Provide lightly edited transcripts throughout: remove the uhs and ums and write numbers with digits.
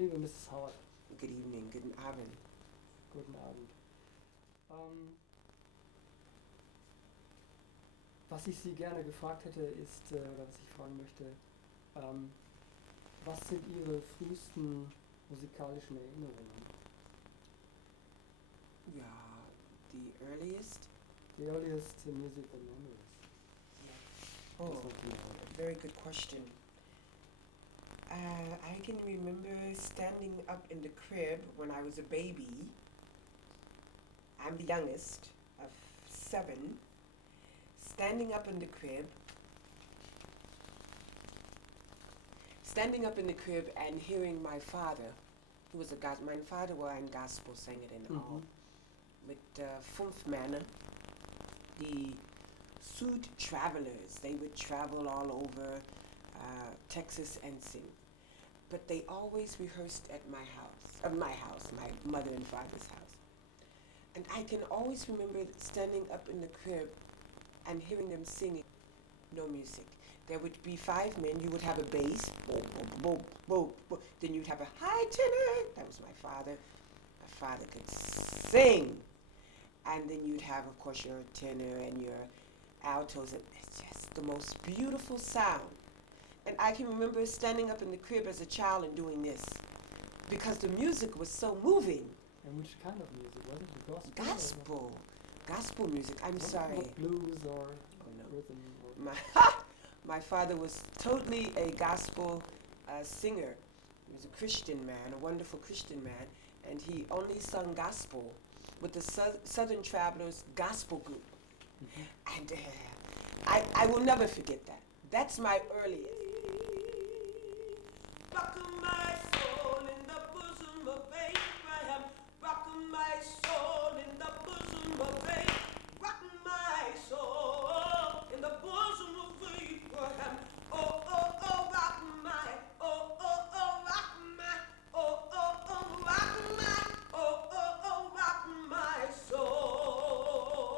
Liebe Mrs. Howard, Good evening, guten Abend. guten Abend. Was ich Sie gerne gefragt hätte, ist, oder was ich fragen möchte, ähm, was sind Ihre frühesten musikalischen Erinnerungen? Yeah, the earliest? The earliest musical memories. Oh, That's what we want. very good question. I can remember standing up in the crib when I was a baby. I'm the youngest of 7. Standing up in the crib and hearing my father, who was my father was ein gospel singer and all, with fünf Männer, the Sud travelers. They would travel all over Texas and sing. But they always rehearsed at my mother and father's house. And I can always remember standing up in the crib and hearing them singing, no music. There would be 5 men, you would have a bass, boom, boom, boom, boom, boom. Then you'd have a high tenor, that was my father. My father could sing. And then you'd have, of course, your tenor and your altos. It's just the most beautiful sound. And I can remember standing up in the crib as a child and doing this because the music was so moving. And which kind of music? Was it the gospel? Gospel. Gospel music. I'm sorry. Not blues or no. rhythm? Or My father was totally a gospel singer. He was a Christian man, a wonderful Christian man, and he only sung gospel with the Southern Travelers Gospel Group. And I will never forget that. That's my earliest. Rockin' my soul in the bosom of Abraham. Rockin' my soul in the bosom of Abraham. Rockin' my soul in the bosom of Abraham. Oh, oh, oh, rock my, oh, oh, oh, rock my, oh, oh, oh, rock my, oh, oh, oh, rock my soul.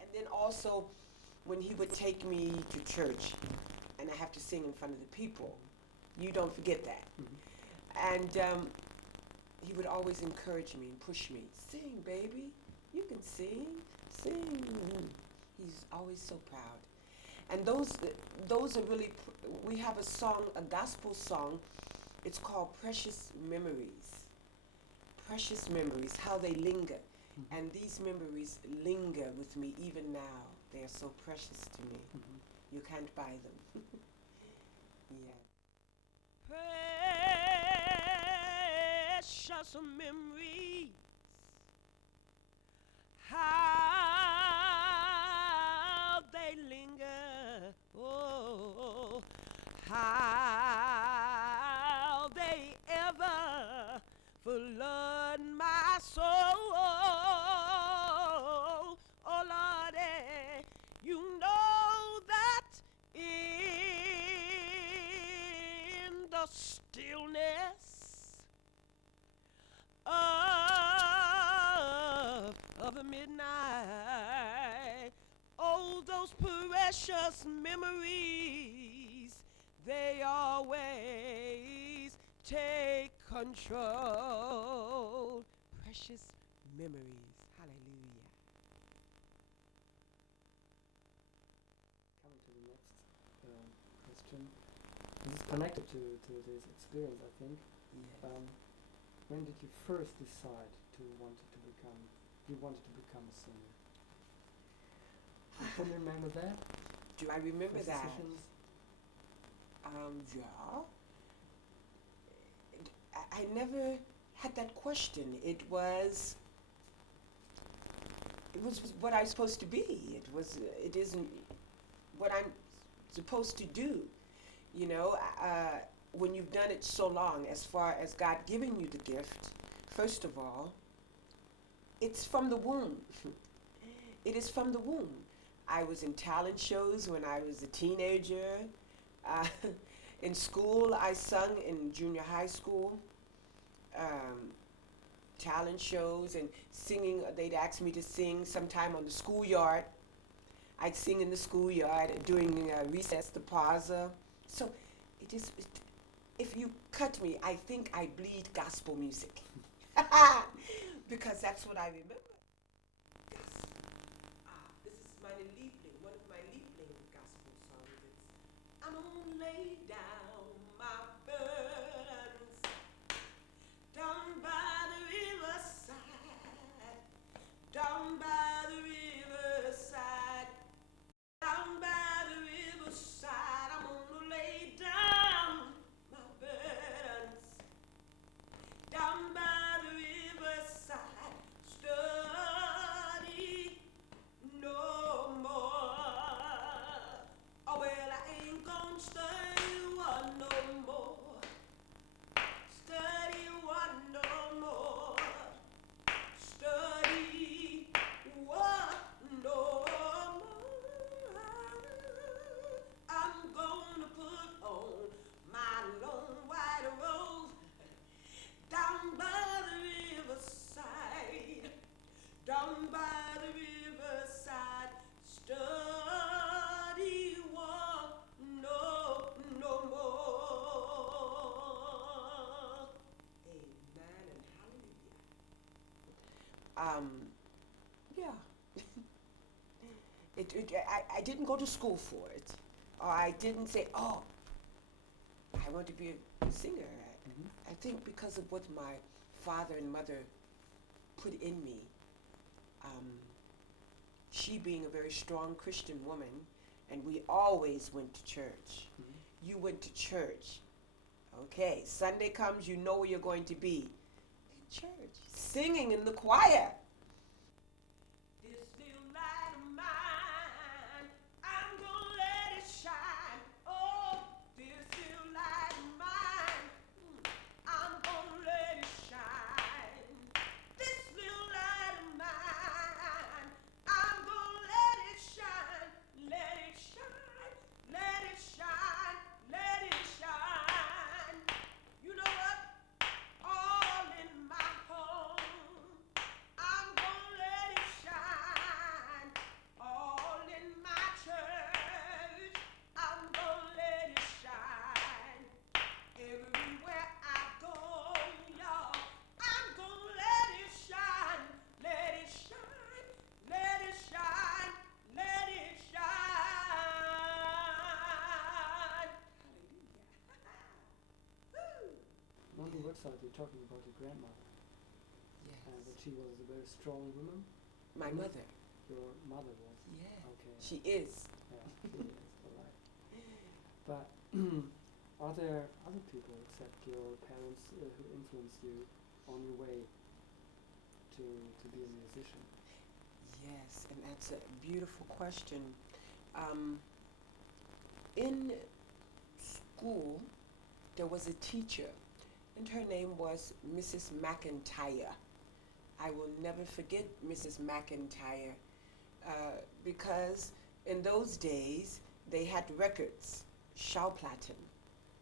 And then also, when he would take me to church, and I have to sing in front of the people, you don't forget that. And he would always encourage me and push me. Sing, baby. You can sing. Sing. He's always so proud. And those are really, we have a song, a gospel song. It's called Precious Memories. Precious memories, how they linger. And these memories linger with me even now. They are so precious to me. You can't buy them. Yeah. Precious memories, how they linger. Oh, how they ever flood my soul. Oh Lordy, you know that in the stillness of the midnight, oh, those precious memories, they always take control. Precious memories. Hallelujah. Coming to the next question. This is connected to this experience, I think. Yes. When did you first decide you wanted to become a singer? Can you remember that? Do I remember First that? decisions? Yeah. I never had that question. It was what I'm supposed to be. It isn't what I'm supposed to do. You know, when you've done it so long, as far as God giving you the gift, first of all, it's from the womb. It is from the womb. I was in talent shows when I was a teenager. In school, I sung in junior high school. Talent shows and singing. They'd ask me to sing sometime on the schoolyard. I'd sing in the schoolyard during recess, the plaza. So if you cut me, I think I bleed gospel music. Because that's what I remember. Gospel. This is meine Liebling, one of my Liebling gospel songs. It's I'm gonna lay down my burdens down by the riverside, down by the riverside, down by the riverside. I'm gonna lay down my burdens down by the riverside, study no more. Oh well, I ain't gonna study one no more. Study one no more. Study one no more. I'm gonna put on my long white robe down by the riverside, down by the riverside, study one no more. Amen and hallelujah. Yeah. I didn't go to school for it. Or I didn't say, oh, I want to be a singer. I think because of what my father and mother put in me, she being a very strong Christian woman, and we always went to church. You went to church. Okay, Sunday comes, you know where you're going to be. In church, singing in the choir. This little light of mine, I'm gonna let it shine. Oh, this little light of mine, I'm gonna let it shine. This little light of mine, I'm gonna let it shine. Let it shine, let it shine, let it shine. You know what? All in my home, I'm gonna let it shine. All in my church, I'm gonna let it shine. Everywhere I go, y'all, I'm gonna let it shine. Let it shine, let it shine, let it shine. Hallelujah. On the website, you're talking about your grandmother, Yes. that she was a very strong woman. My mother. Your mother was. Yeah. Okay. She is. Yeah, she is, all right. But are there other people except your parents who influenced you on your way to be a musician? Yes, and that's a beautiful question. In school, there was a teacher, and her name was Mrs. McIntyre. I will never forget Mrs. McIntyre because in those days they had records, Schallplatten,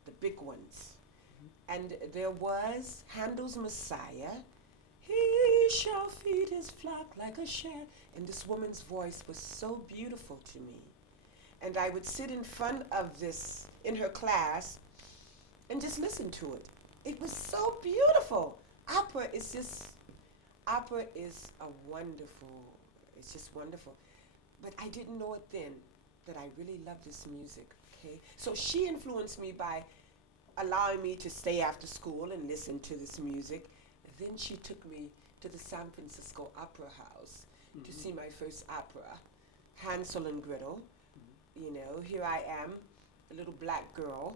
the big ones. And there was Handel's Messiah. He shall feed his flock like a shepherd. And this woman's voice was so beautiful to me. And I would sit in front of this, in her class, and just listen to it. It was so beautiful. Opera is a wonderful, it's just wonderful. But I didn't know it then that I really loved this music, okay? So she influenced me by allowing me to stay after school and listen to this music. Then she took me to the San Francisco Opera House to see my first opera, Hansel and Gretel. You know, here I am, a little black girl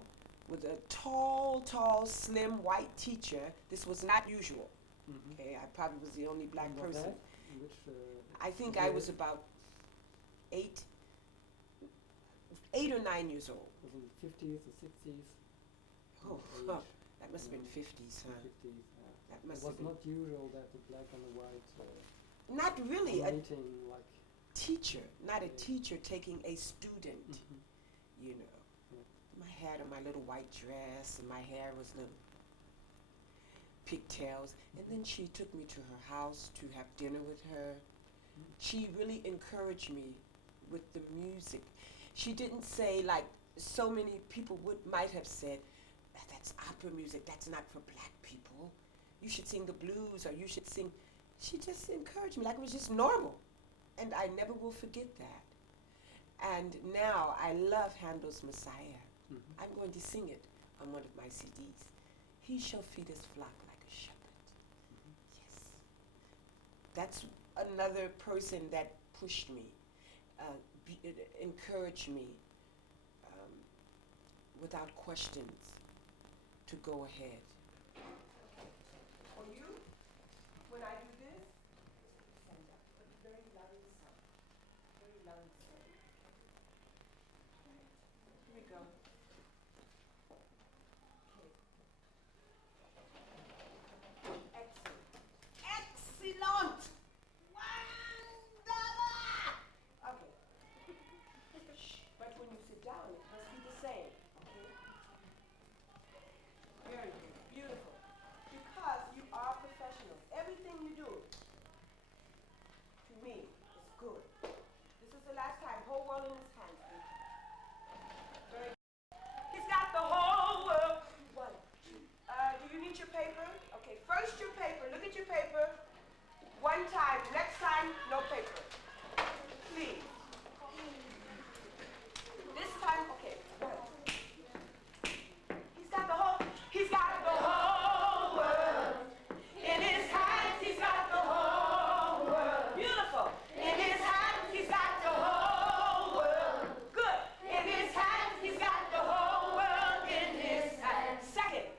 with a tall, slim white teacher. This was not usual. Okay, I probably was the only black person. I think I was about 8 or 9 years old. Was it 50s or 60s? Oh, that must have been 50s, huh? 50s, yeah. That must it was have been. not usual that the black and the white Not really a meeting like teacher, not a teacher taking a student, you know. Yeah. My hat on my little white dress, and my hair was little pigtails. And then she took me to her house to have dinner with her. She really encouraged me with the music. She didn't say like, so many people might have said, that's opera music, that's not for black people. You should sing the blues, or you should sing. She just encouraged me like it was just normal. And I never will forget that. And now I love Handel's Messiah. Mm-hmm. I'm going to sing it on one of my CDs. He shall feed his flock like a shepherd. Mm-hmm. Yes. That's another person that pushed me, encouraged me without questions to go ahead. For you, when I do this, stand up, but very loving sound. Very loving sound. Here we go. Excellent! Wonderful! Okay. But when you sit down, it must be the same. Okay? Very good. Beautiful. Because you are professionals. Everything you do, to me, is good. This is the last time. Whole world in his hands, please. Very good. He's got the whole world. One, two. Do you need your paper? Okay, first your paper. Look at your paper. One time. Next time, no paper. Please. This time, okay. One. He's got the whole world. In his hands, he's got the whole world. Beautiful. In his hands, he's got the whole world. Good. In his hands, he's got the whole world in his hands. Second.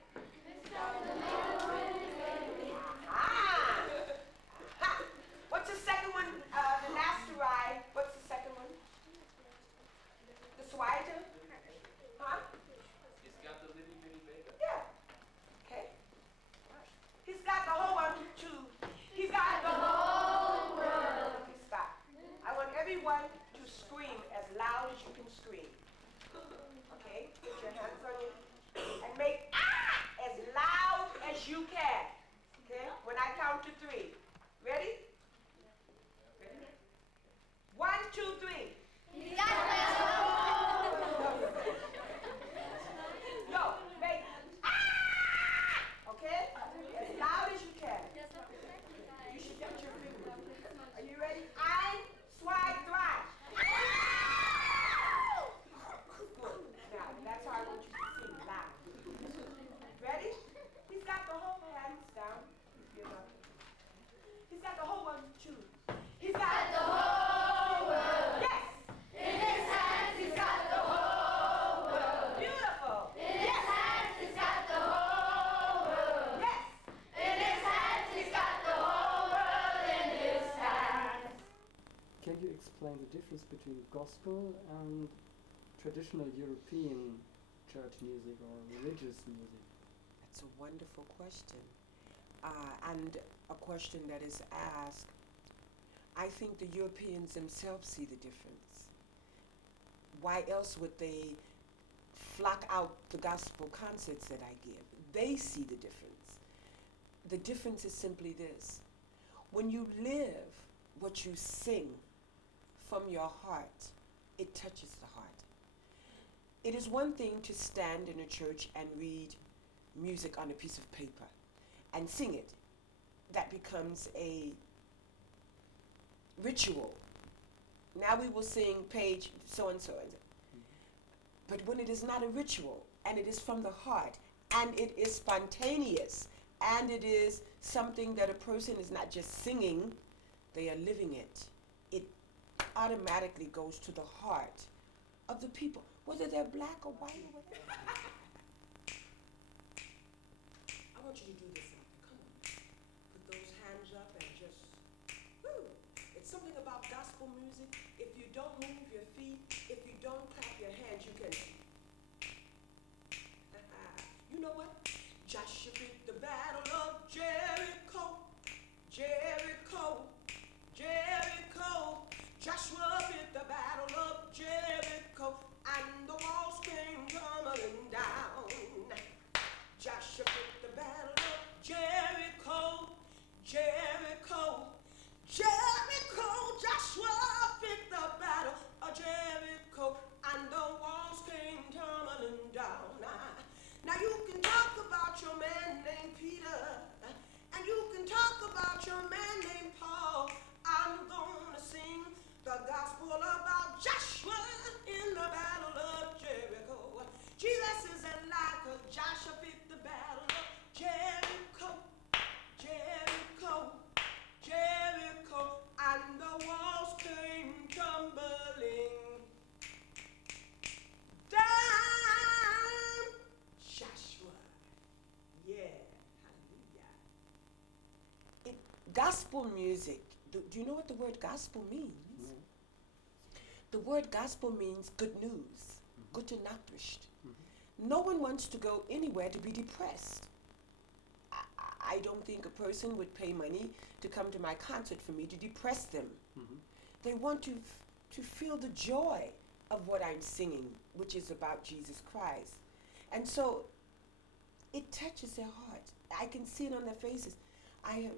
Ah. Ha. What's the second one? The Nasty Ride. What's the second one? The Swider? Huh? It's got the little bitty baby. Yeah. Okay. He's got the whole one, too. He's got the whole world. Okay, stop. I want everyone to scream as loud as you can scream. Okay? Put your hands on you. And make ah as loud as you can. Okay? When I count to 3. Ready? Ready? 1, 2, 3. No, make ah! Okay? As loud as you can. You should get your fingers. Are you ready? Ein, zwei, drei. Good. Now, that's how I want you to sing loud. Ready? He's got the whole hands down. He's got the whole 1, 2. He's got the whole world. Yes. In his hands, he's got the whole world. Beautiful. In his hands, he's got the whole world. Yes. In his hands, he's got the whole world in his hands. Can you explain the difference between gospel and traditional European church music or religious music? That's a wonderful question. And a question that is asked. I think the Europeans themselves see the difference. Why else would they flock out the gospel concerts that I give? They see the difference. The difference is simply this. When you live what you sing from your heart, it touches the heart. It is one thing to stand in a church and read music on a piece of paper and sing it. That becomes a ritual. Now we will sing page so and so. But when it is not a ritual, and it is from the heart, and it is spontaneous, and it is something that a person is not just singing, they are living it, it automatically goes to the heart of the people, whether they're black or white or whatever. I want you to do this. Come on. Put those hands up and just, woo. It's something about gospel music. If you don't move your feet, if you don't clap your hands, you can. You know what? Joshua beat the battle of Jericho. Jericho. Jericho. Joshua beat the battle of Jericho. And the walls came tumbling down. Joshua beat the battle of Jericho. Jericho. Jericho, Joshua fit the battle of Jericho, and the walls came gospel music, do you know what the word gospel means? No. The word gospel means good news, Mhm. gute Nachricht. Mhm. No one wants to go anywhere to be depressed. I don't think a person would pay money to come to my concert for me to depress them. Mhm. They want to feel the joy of what I'm singing, which is about Jesus Christ. And so it touches their hearts. I can see it on their faces. I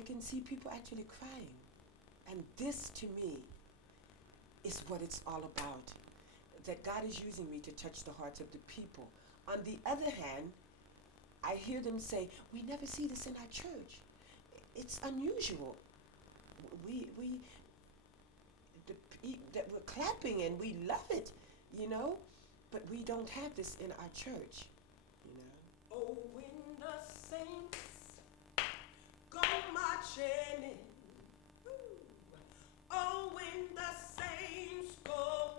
can see people actually crying. And this to me is what it's all about. That God is using me to touch the hearts of the people. On the other hand, I hear them say, we never see this in our church. It's unusual. That we're clapping and we love it, you know, but we don't have this in our church, you know. Oh, when the saints go marching in. Oh, when the saints go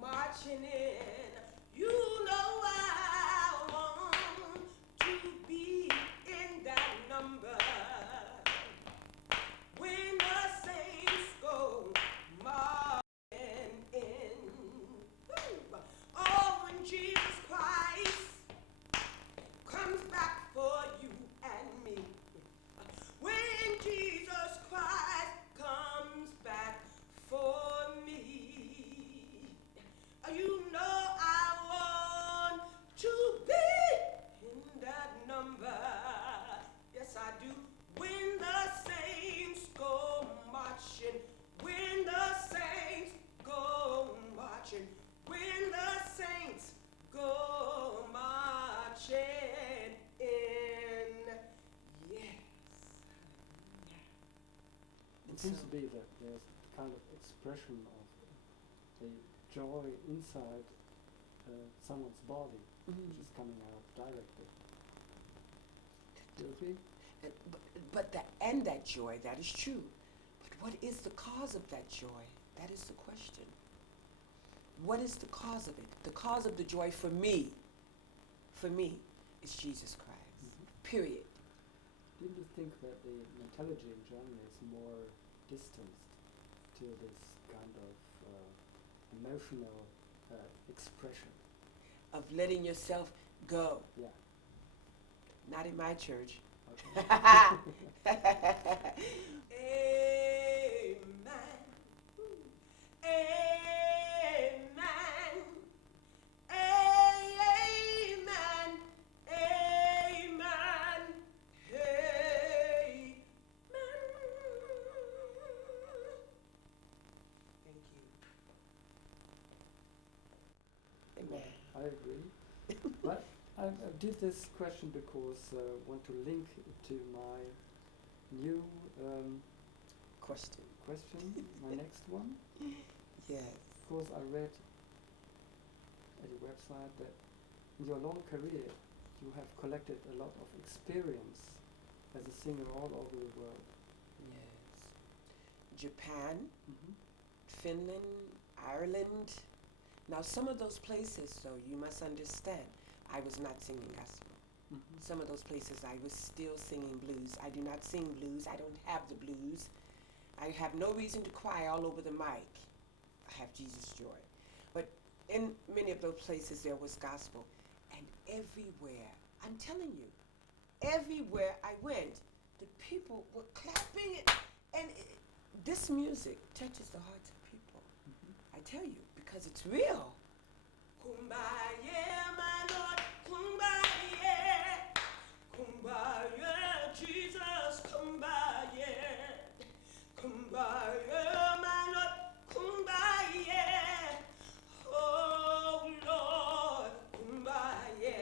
marching in, you know I want to be in that number. When the saints go marching in, oh, when Jesus Christ comes back for you and me. When Jesus Christ comes back for me, you know I want to be in that number. Yes, I do. When the saints go marching, when the saints go marching, when the saints go marching in. Yes. It seems to be that there's kind of expression of the joy inside someone's body, which is coming out directly. Do you agree? But that joy, that is true. But what is the cause of that joy? That is the question. What is the cause of it? The cause of the joy for me, is Jesus Christ. Mhm. Period. Do you think that the mentality in Germany is more distanced to this kind of emotional expression? Of letting yourself go. Yeah. Not in my church. Okay. Amen. Amen. Amen. Amen. Amen. Thank you. Amen. I agree. But I did this question because I want to link it to my new Question. my next one. Yes. Because I read at your website that in your long career you have collected a lot of experience as a singer all over the world. Yes. Japan, Mm-hmm. Finland, Ireland. Now, some of those places, though, you must understand, I was not singing gospel. Mm-hmm. Some of those places I was still singing blues. I do not sing blues. I don't have the blues. I have no reason to cry all over the mic. I have Jesus' joy. But in many of those places there was gospel. And everywhere, I'm telling you, everywhere I went, the people were clapping it. And this music touches the hearts of people. Mm-hmm. I tell you, because it's real. Kumbaya, my Lord, kumbaya, kumbaya, Jesus, kumbaya, kumbaya, my Lord, kumbaya, oh Lord, kumbaya,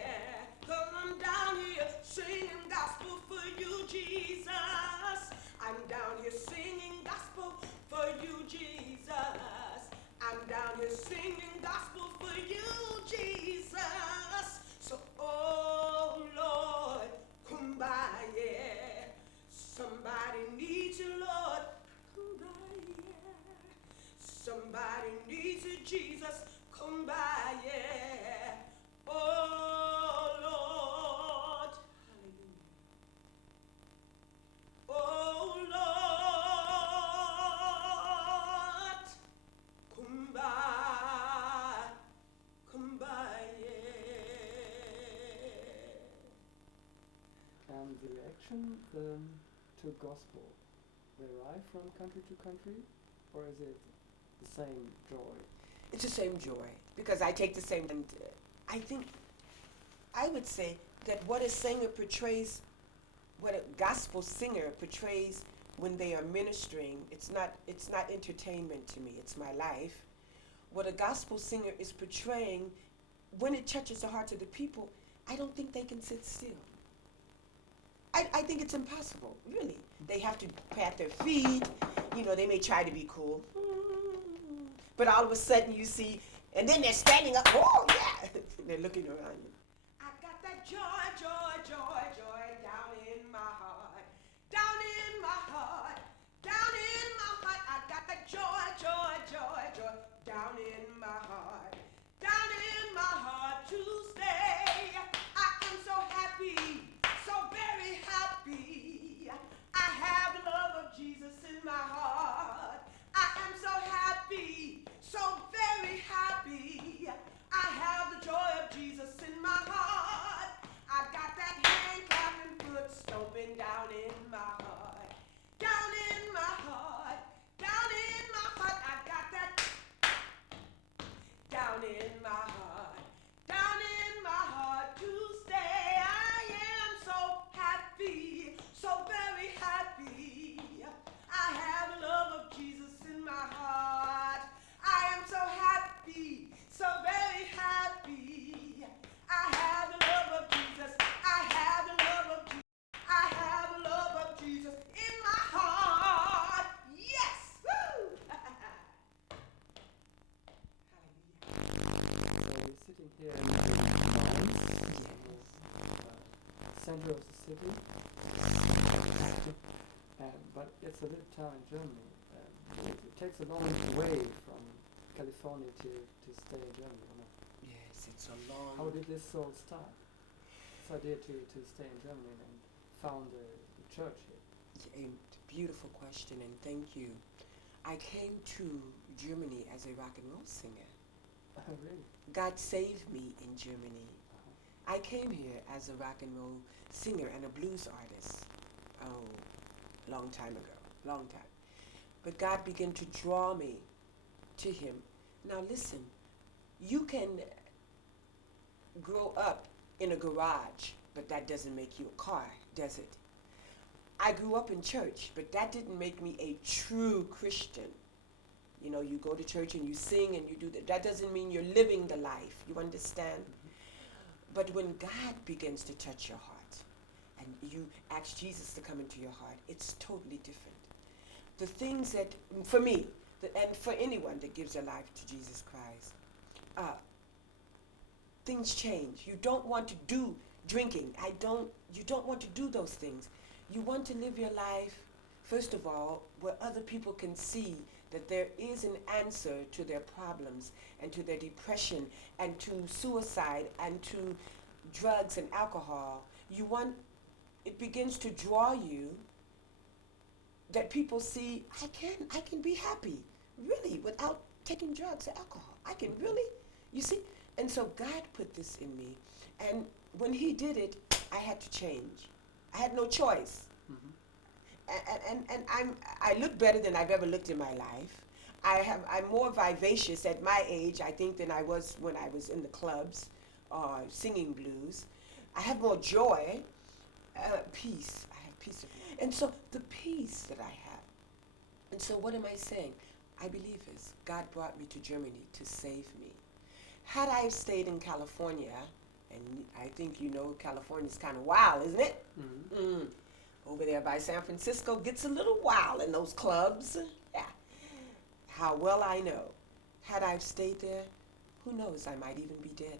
'cause I'm down here singing gospel for you, Jesus. I'm down here singing gospel for you, Jesus. I'm down here singing gospel for you, Jesus. and the reaction to gospel vary from country to country, or is it the same joy? It's the same joy because I take the same. And I think I would say that what a singer portrays, what a gospel singer portrays when they are ministering, it's not entertainment to me. It's my life. What a gospel singer is portraying, when it touches the hearts of the people, I don't think they can sit still. I think it's impossible, really. They have to pat their feet. You know, they may try to be cool. But all of a sudden you see, and then they're standing up. Oh, yeah. They're looking around you. I got that joy, joy, joy, joy down in my heart. Down in my heart. Down in my heart. I got that joy, joy, joy, joy down in my heart. Down in my heart to stay. I am so happy, so very happy. I have the love of Jesus in my heart. I am so happy, so very happy. I have the joy of Jesus in my heart. I got that hand clapping, foot stomping down in my heart. Down in my heart. Down in my heart. I got that down in my heart. Down in my heart to stay. I am so happy, so very happy. I have the love of Jesus in my heart. I am so happy, so very happy. I have the love of Jesus. I have the love of Jesus. I have the love of Jesus in my heart. Yes! Woo! We're sitting here in Mainz, center of the city, but it's a little town in Germany. It takes a long way from California to stay in Germany, or not? Yes, it's a long... How did this all start? This idea to stay in Germany and found a church here. A beautiful question, and thank you. I came to Germany as a rock and roll singer. Really? God saved me in Germany. I came here as a rock and roll singer and a blues artist. Oh, long time ago, long time. But God began to draw me to Him. Now listen, you can grow up in a garage, but that doesn't make you a car, does it? I grew up in church, but that didn't make me a true Christian. You know, you go to church and you sing and you do that. That doesn't mean you're living the life. You understand? But when God begins to touch your heart and you ask Jesus to come into your heart, it's totally different. The things that, for me, and for anyone that gives their life to Jesus Christ, things change. You don't want to do drinking. You don't want to do those things. You want to live your life, first of all, where other people can see that there is an answer to their problems and to their depression and to suicide and to drugs and alcohol. It begins to draw you that people see, I can be happy, really, without taking drugs or alcohol. I can really, you see? And so God put this in me. And when He did it, I had to change. I had no choice. And I look better than I've ever looked in my life. I'm more vivacious at my age, I think, than I was when I was in the clubs singing blues. I have more joy, peace. I have peace. And so the peace that I have. And so what am I saying? I believe this. God brought me to Germany to save me. Had I stayed in California, and I think you know California's kind of wild, isn't it? Over there by San Francisco gets a little wild in those clubs. Yeah. How well I know. Had I stayed there, who knows, I might even be dead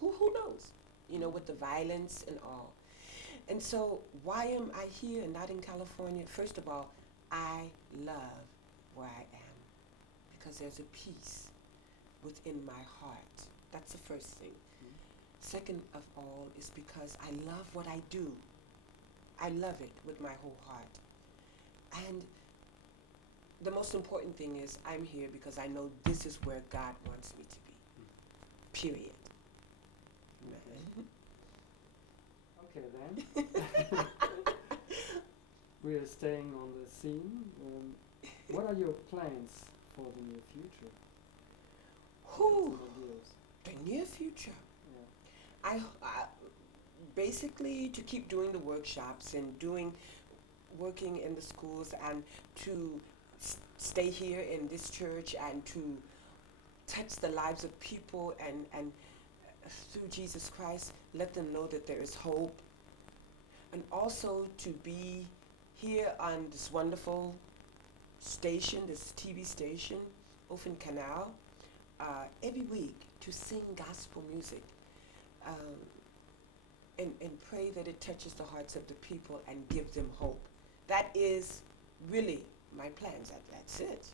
now. Who knows? You know, with the violence and all. And so why am I here and not in California? First of all, I love where I am because there's a peace within my heart. That's the first thing. Second of all is because I love what I do. I love it with my whole heart. And the most important thing is I'm here because I know this is where God wants me to be. Period. Okay then. we are staying on the scene, what are your plans for the near future? Whew, Some ideas. the near future. Yeah. I basically to keep doing the workshops and working in the schools and to stay here in this church and to touch the lives of people and through Jesus Christ let them know that there is hope, and also to be here on this wonderful station, this TV station, Open Canal, every week to sing gospel music. And pray that it touches the hearts of the people and give them hope. That is really my plans. That's it.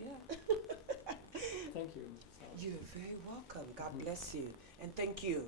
Yeah. Thank you. Mrs. Howard. You're very welcome. God bless you. And thank you.